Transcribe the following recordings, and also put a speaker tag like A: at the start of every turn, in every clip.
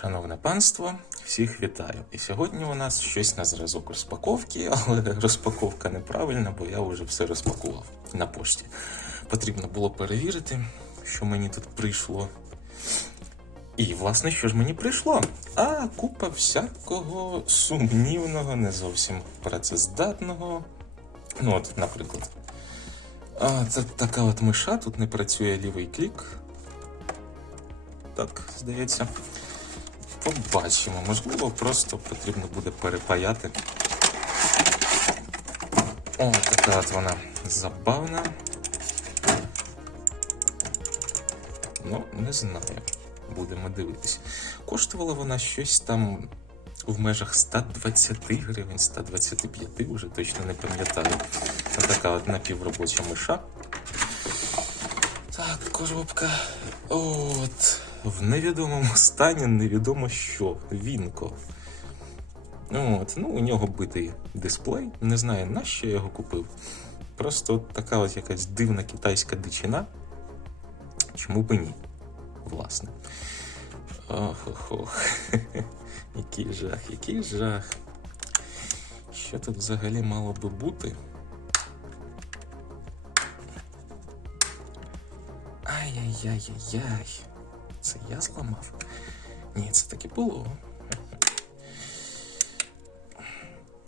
A: Шановне панство, всіх вітаю. І сьогодні у нас щось на зразок розпаковки, але розпаковка неправильна, бо я вже все розпакував на пошті. Потрібно було перевірити, що мені тут прийшло. І, власне, що ж мені прийшло? А купа всякого сумнівного, не зовсім працездатного. Ну, от, наприклад. А, це така от миша, тут не працює лівий клік. Так, здається. Побачимо. Можливо, просто потрібно буде перепаяти. О, така от вона забавна. Ну, не знаю. Будемо дивитись. Коштувала вона щось там в межах 120 гривень, 125, вже точно не пам'ятаю. Така от напівробоча миша. Так, коробка. От. В невідомому стані невідомо що. Вінко. От. Ну, у нього битий дисплей. Не знаю, на що я його купив. Просто от така ось якась дивна китайська дичина. Чому б і ні? Власне. Ох, ох, ох. Який жах, який жах. Що тут взагалі мало би бути? Ай-яй-яй-яй-яй. Це я зламав? Ні, це таки було.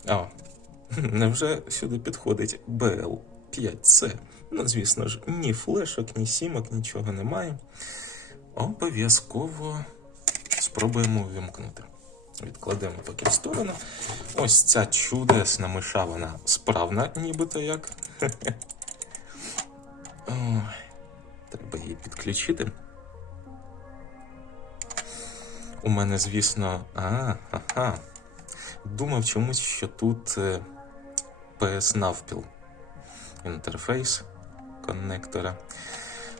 A: О, невже сюди підходить BL5C? Ну, звісно ж, ні флешок, ні сімок, нічого немає. Обов'язково спробуємо увімкнути. Відкладемо поки в сторону. Ось ця чудесна миша, вона справна, нібито як. Треба її підключити. У мене, звісно, а, ага. Думав чомусь, що тут е, PS навпіл. Інтерфейс коннектора.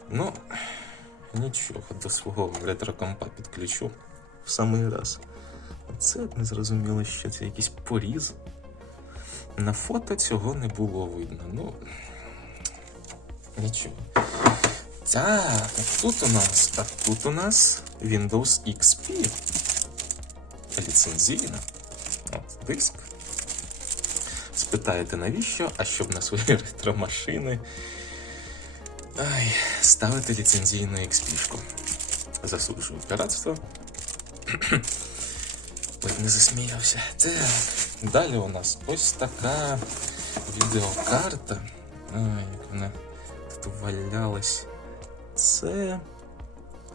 A: Ну, нічого, до свого ретрокомпа підключу в самий раз. От не зрозуміло, що це якийсь поріз. На фото цього не було видно. Ну, нічого. Так, тут у нас, а тут у нас Windows XP. Ліцензійна. От, диск. Спитаєте, навіщо? А щоб на свої ретро-машини Ай, ставити ліцензійну XP-шку. Засуджую піратство. Ледь не засміявся. Так, далі у нас ось така відеокарта. Ай, як вона тут валялась. Це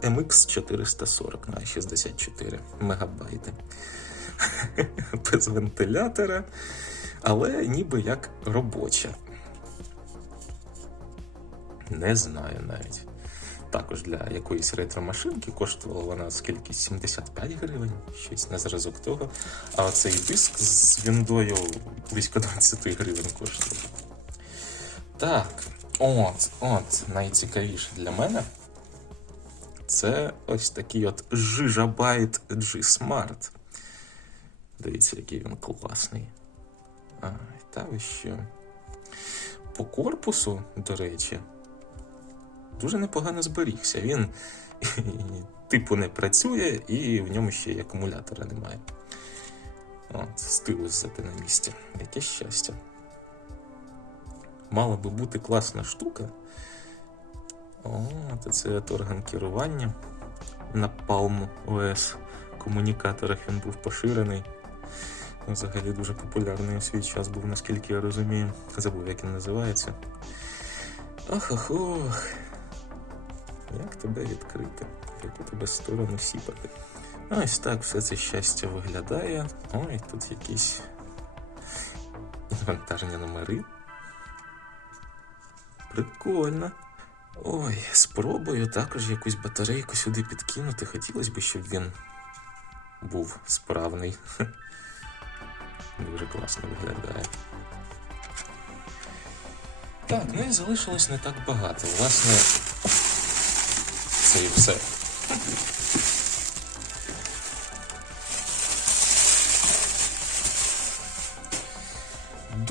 A: MX 440 на 64 мегабайти. Без вентилятора, але ніби як робоча. Не знаю навіть. Також для якоїсь ретро-машинки коштувала вона скільки 75 гривень, щось на зразок того. А оцей диск з віндою близько 20 гривень коштував. Так, от, от, найцікавіше для мене. Це ось такий от Gigabyte G Smart. Дивіться, який він класний. Ай, та ви що. По корпусу, до речі, дуже непогано зберігся. Він типу не працює, і в ньому ще й акумулятора немає. От, стилус зате на місці. Яке щастя. Мала би бути класна штука. О, це от орган керування на Palm OS комунікаторах він був поширений. Взагалі дуже популярний у свій час був, наскільки я розумію. Забув, як він називається. Ох ох ох. Як тебе відкрити? В яку тебе сторону сіпати? Ось так все це щастя виглядає. Ой, тут якісь інвентарні номери. Прикольно. Ой, спробую також якусь батарейку сюди підкинути. Хотілося б, щоб він був справний. Дуже класно виглядає. Так, ну і залишилось не так багато. Власне, це і все.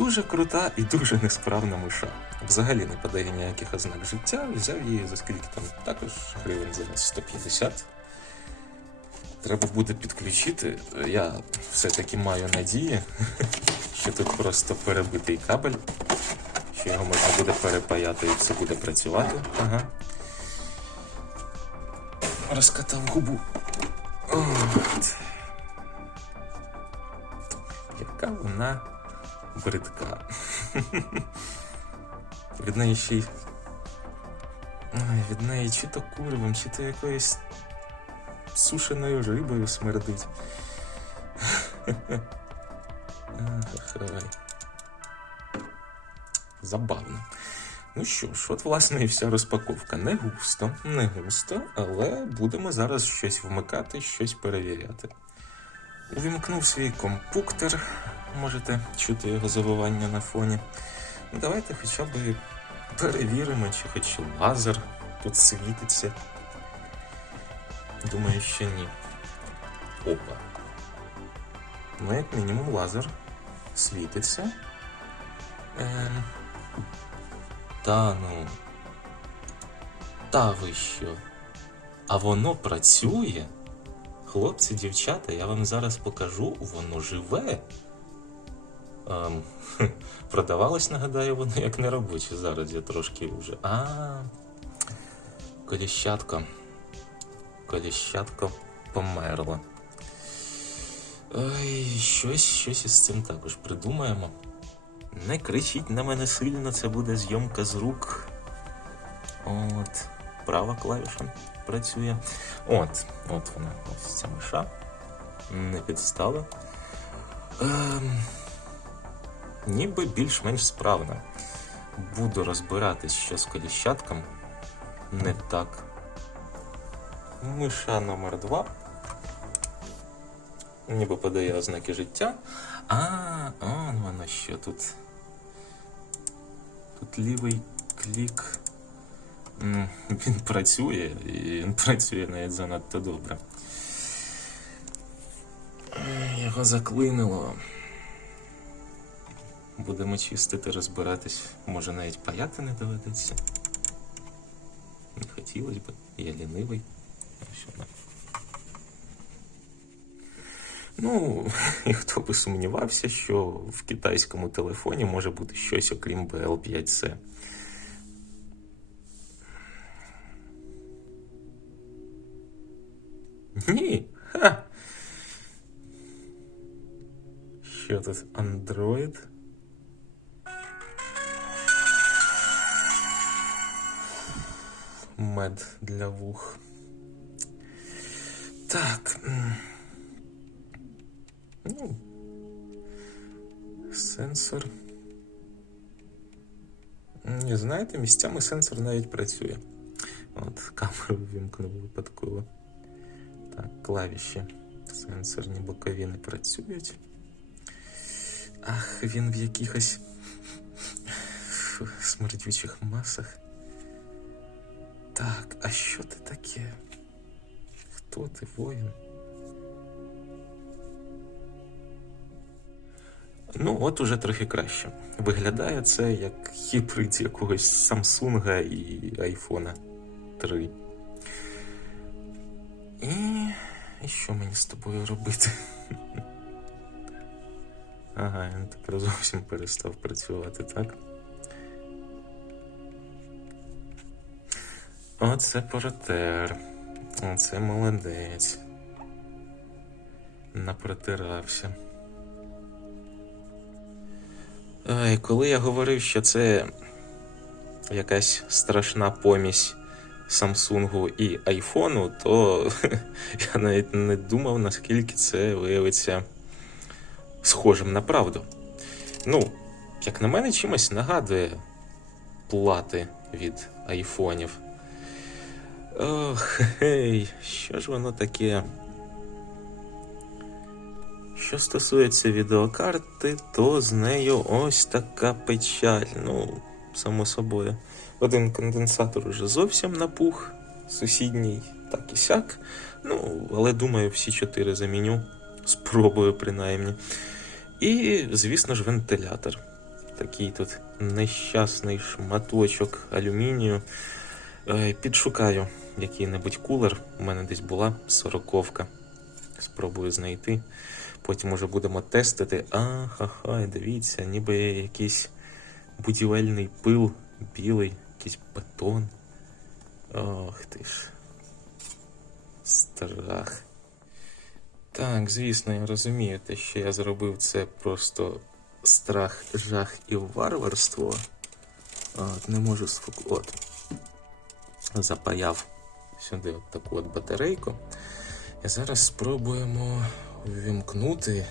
A: Дуже крута і дуже несправна миша. Взагалі не подає ніяких ознак життя. Взяв її за скільки там також гривень за 150. Треба буде підключити. Я все-таки маю надії, що тут просто перебитий кабель, що його можна буде перепаяти і все буде працювати. Ага. Розкатав губу. От. Яка вона бридка. Від неї ще й. Ой, від неї чи то курвом, чи то якоюсь сушеною рибою смердить. Ах. Забавно. Ну що ж, от власне і вся розпаковка. Не густо, не густо, але будемо зараз щось вмикати, щось перевіряти. Увімкнув свій компуктор, можете чути його завивання на фоні. Ну, давайте хоча б перевіримо, чи хоч лазер тут світиться. Думаю, що ні. Опа. Ну, як мінімум, лазер світиться. Ем... Та ну. Та ви що? А воно працює? Хлопці, дівчата, я вам зараз покажу, воно живе. Ем, продавалось, нагадаю, воно як неробоче. Зараз я трошки вже. А. Коліщатка. Коліщатка померла. Ой, щось, щось із цим також придумаємо. Не кричіть на мене сильно, це буде зйомка з рук. От, права клавіша працює. От, от вона, ось ця миша. Не підстала. Ем, ніби більш-менш справна. Буду розбиратись, що з коліщатком не так. Миша номер 2 Ніби подає ознаки життя. А, он воно що тут. Тут лівий клік. Він працює, і він працює навіть занадто добре. Його заклинило. Будемо чистити, розбиратись. Може навіть паяти не доведеться. Не хотілося б, я лінивий. Ну, і хто би сумнівався, що в китайському телефоні може бути щось окрім BL5C. Ні. Ха. Що тут? Android? Мед для вух. Так. м. Ну, сенсор. Не знаєте, місцями сенсор навіть працює. От, камеру вимкнув випадково. Так, клавіші сенсорні бокові не працюють. Ах, він в якихось смердючих масах. Так, а що ти таке? Хто ти, воїн? Ну, от уже трохи краще. Виглядає це як гібрид якогось Samsung і айфона 3. І що мені з тобою робити? Ага, він тепер зовсім перестав працювати, так? Оце поротер. Оце молодець. Напротирався. Ай, коли я говорив, що це якась страшна помість Самсунгу і айфону, то я навіть не думав, наскільки це виявиться схожим на правду. Ну, як на мене, чимось нагадує плати від айфонів. Ох, гей, що ж воно таке? Що стосується відеокарти, то з нею ось така печаль. Ну, само собою. Один конденсатор уже зовсім напух, сусідній так і сяк. Ну, але думаю, всі чотири заміню. Спробую принаймні. І, звісно ж, вентилятор. Такий тут нещасний шматочок алюмінію. Е, Підшукаю який-небудь кулер. У мене десь була сороковка. Спробую знайти. Потім уже будемо тестити. А, ха-ха, дивіться, ніби якийсь будівельний пил білий, якийсь бетон. Ох ти ж. Страх. Так, звісно, я розумію, те, що я зробив, це просто страх, жах і варварство. От, не можу сфоку... От. Запаяв сюди от таку от батарейку. І зараз спробуємо ввімкнути.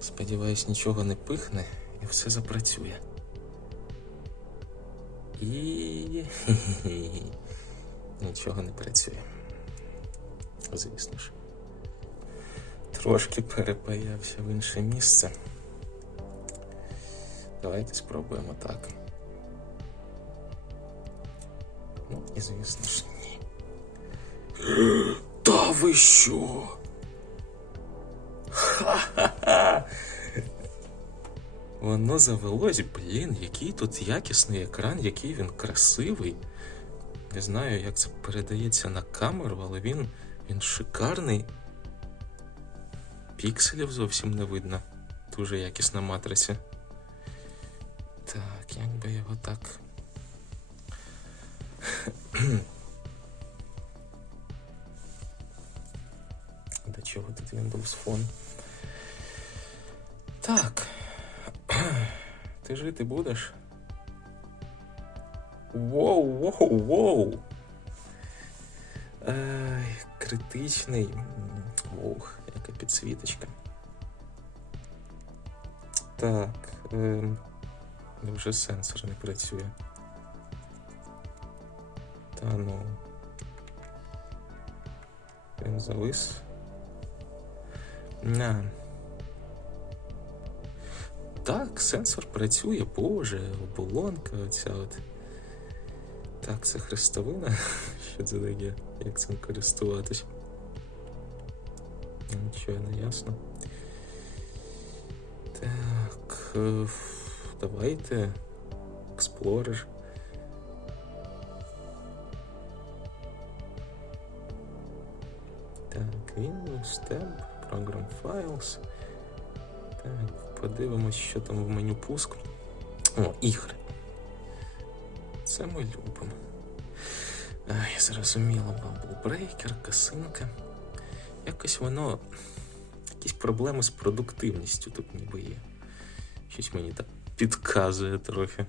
A: Сподіваюсь, нічого не пихне і все запрацює. І нічого не працює. Звісно ж. Трошки перепаявся в інше місце. Давайте спробуємо так. Ну, і звісно ж, ні. Та ви що? Воно завелось, блін, який тут якісний екран, який він красивий. Не знаю, як це передається на камеру, але він, він шикарний. Пікселів зовсім не видно. Дуже якісна матриця. Так, як би його так. До чого тут Windows Phone? Так. Ти жити будеш? Воу, воу, воу. Ай, критичний. Ох, яка підсвіточка. Так. Ем, вже сенсор не працює. Та ну. Він завис. На. Так, сенсор працює, боже, оболонка оця от. Так, це хрестовина. Що це таке? Як цим користуватись? Нічого не ясно. Так. Давайте. Explorer. Так, Windows Tab, Program Files. Так, подивимось, що там в меню пуск. О, ігри. Це ми любимо. Ай, зрозуміло, Breaker, касинка. Якось воно. Якісь проблеми з продуктивністю тут ніби є. Щось мені так підказує трохи.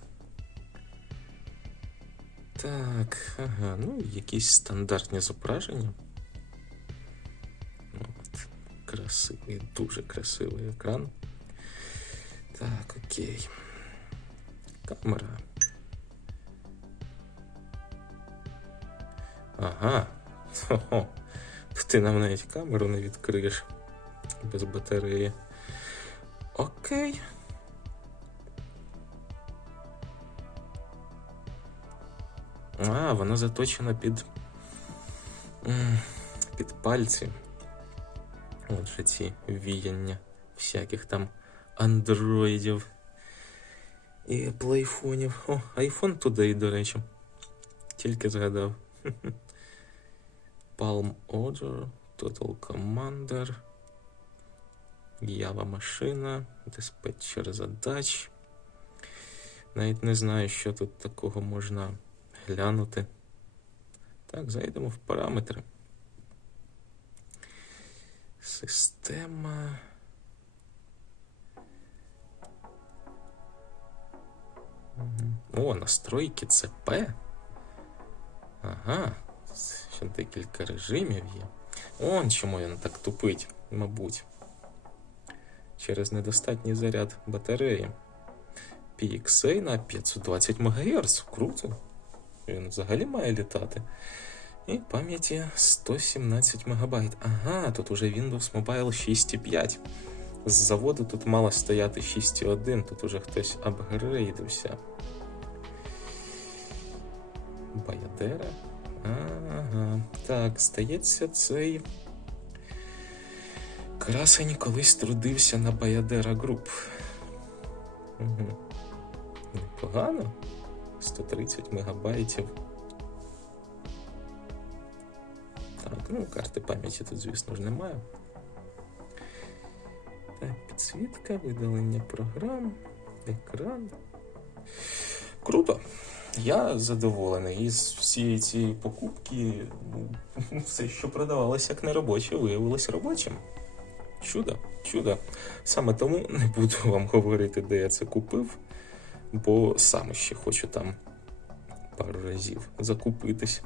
A: Так, ага, ну, якісь стандартні зображення. От, красивий, дуже красивий екран. Так, окей. Камера. Ага. Хо-хо. Ти нам навіть камеру не відкриєш без батареї. Окей. А, вона заточена під. м, під пальці. От же ці віяння всяких там андроїдів І плейфонів. О, айфон туди, до речі. Тільки згадав. Palm Order, Total Commander, Java машина, диспетчер задач. Навіть не знаю, що тут такого можна глянути. Так, зайдемо в параметри. Система. О, настройки ЦП. Ага, ще декілька режимів є. Он чому він так тупить, мабуть. Через недостатній заряд батареї. PXA на 520 МГц. Круто. Він взагалі має літати. І пам'яті 117 МБ. Ага, тут уже Windows Mobile 6.5. З заводу тут мало стояти 6.1, тут уже хтось апгрейдився. Баядера. Ага. Так, здається, цей красень колись трудився на Баядера Груп. Угу. Непогано. 130 мегабайтів. Так, Ну, карти пам'яті тут, звісно ж, немає. Так, підсвітка, видалення програм, екран. Круто. Я задоволений. Із всієї цієї покупки ну, все, що продавалося як неробоче, виявилось робочим. Чудо, чудо. Саме тому не буду вам говорити, де я це купив, бо сам ще хочу там пару разів закупитись.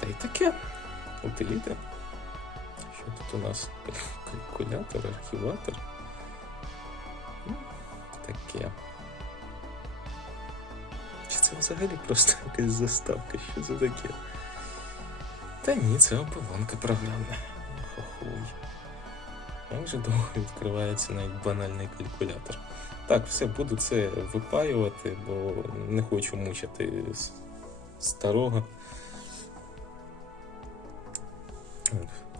A: Та й таке. Утиліти. Тут у нас? Калькулятор, архіватор. Ну, Таке. Чи це взагалі просто якась заставка? Що це таке? Та ні, це оболонка програмна. Хохуй. Як же довго відкривається навіть банальний калькулятор. Так, все, буду це випаювати, бо не хочу мучити старого.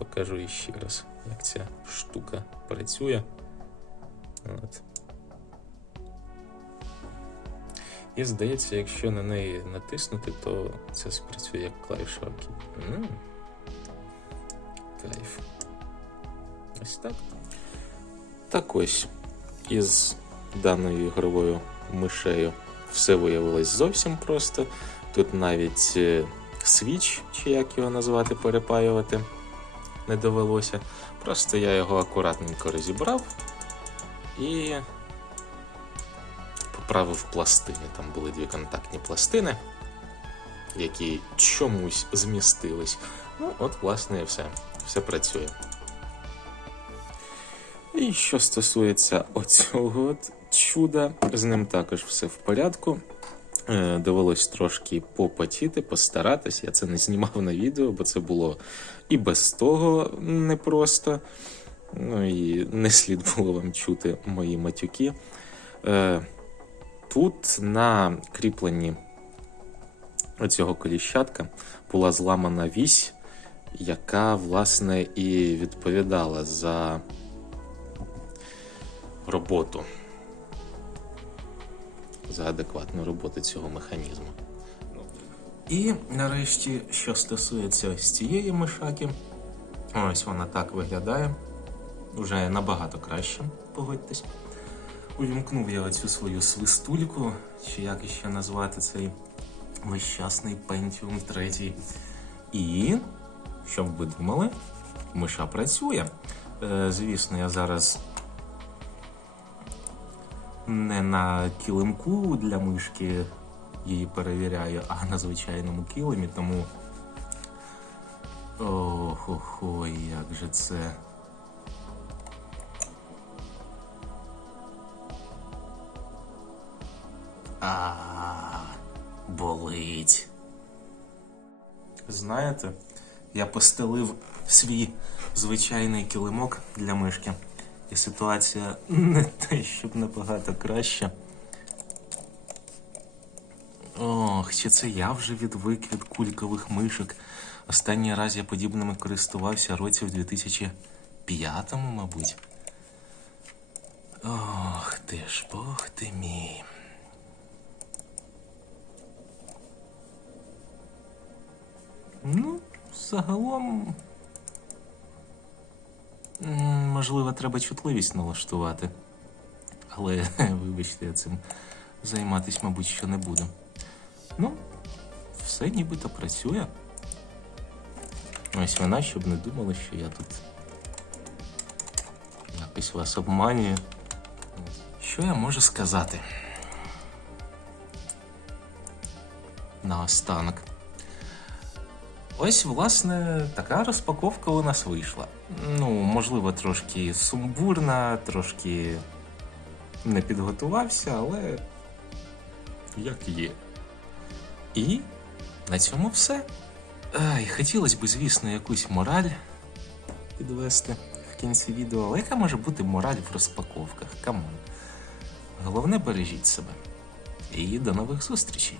A: Покажу іще раз, як ця штука працює. От. І здається, якщо на неї натиснути, то це спрацює як клавіша ОК. Кайф. Ось так. Так ось. Із даною ігровою мишею все виявилось зовсім просто. Тут навіть е, свіч, чи як його назвати, перепаювати не довелося. Просто я його акуратненько розібрав і поправив пластини. Там були дві контактні пластини, які чомусь змістились. Ну, от, власне, і все. Все працює. І що стосується оцього от чуда, з ним також все в порядку. Е, Довелось трошки попотіти, постаратись. Я це не знімав на відео, бо це було і без того непросто. Ну і не слід було вам чути мої матюки. Е, Тут на кріпленні оцього коліщатка була зламана вісь, яка, власне, і відповідала за роботу, за адекватну роботу цього механізму. І нарешті, що стосується ось цієї мишаки, ось вона так виглядає. Уже набагато краще, погодьтесь. Увімкнув я оцю свою свистульку, чи як іще назвати цей нещасний Pentium 3. І, що б ви думали, миша працює. Е, звісно, я зараз не на килимку для мишки її перевіряю, а на звичайному килимі, тому. Ох, ох, ой, як же це. А, болить. Знаєте, я постелив свій звичайний килимок для мишки, і ситуація не те, щоб набагато краща. Ох, чи це я вже відвик від кулькових мишок. Останній раз я подібними користувався році в 2005-му, мабуть. Ох, ти ж Бог ти мій. Ну, загалом. Можливо, треба чутливість налаштувати. Але, вибачте, я цим займатися, мабуть, що не буду. Ну, все нібито працює. Ось вона, щоб не думали, що я тут якось вас обманюю. Що я можу сказати? Наостанок. Ось, власне, така розпаковка у нас вийшла. Ну, можливо, трошки сумбурна, трошки не підготувався, але як є. І на цьому все. Ай, хотілося б, звісно, якусь мораль підвести в кінці відео, але яка може бути мораль в розпаковках? Камон. Головне бережіть себе. І до нових зустрічей!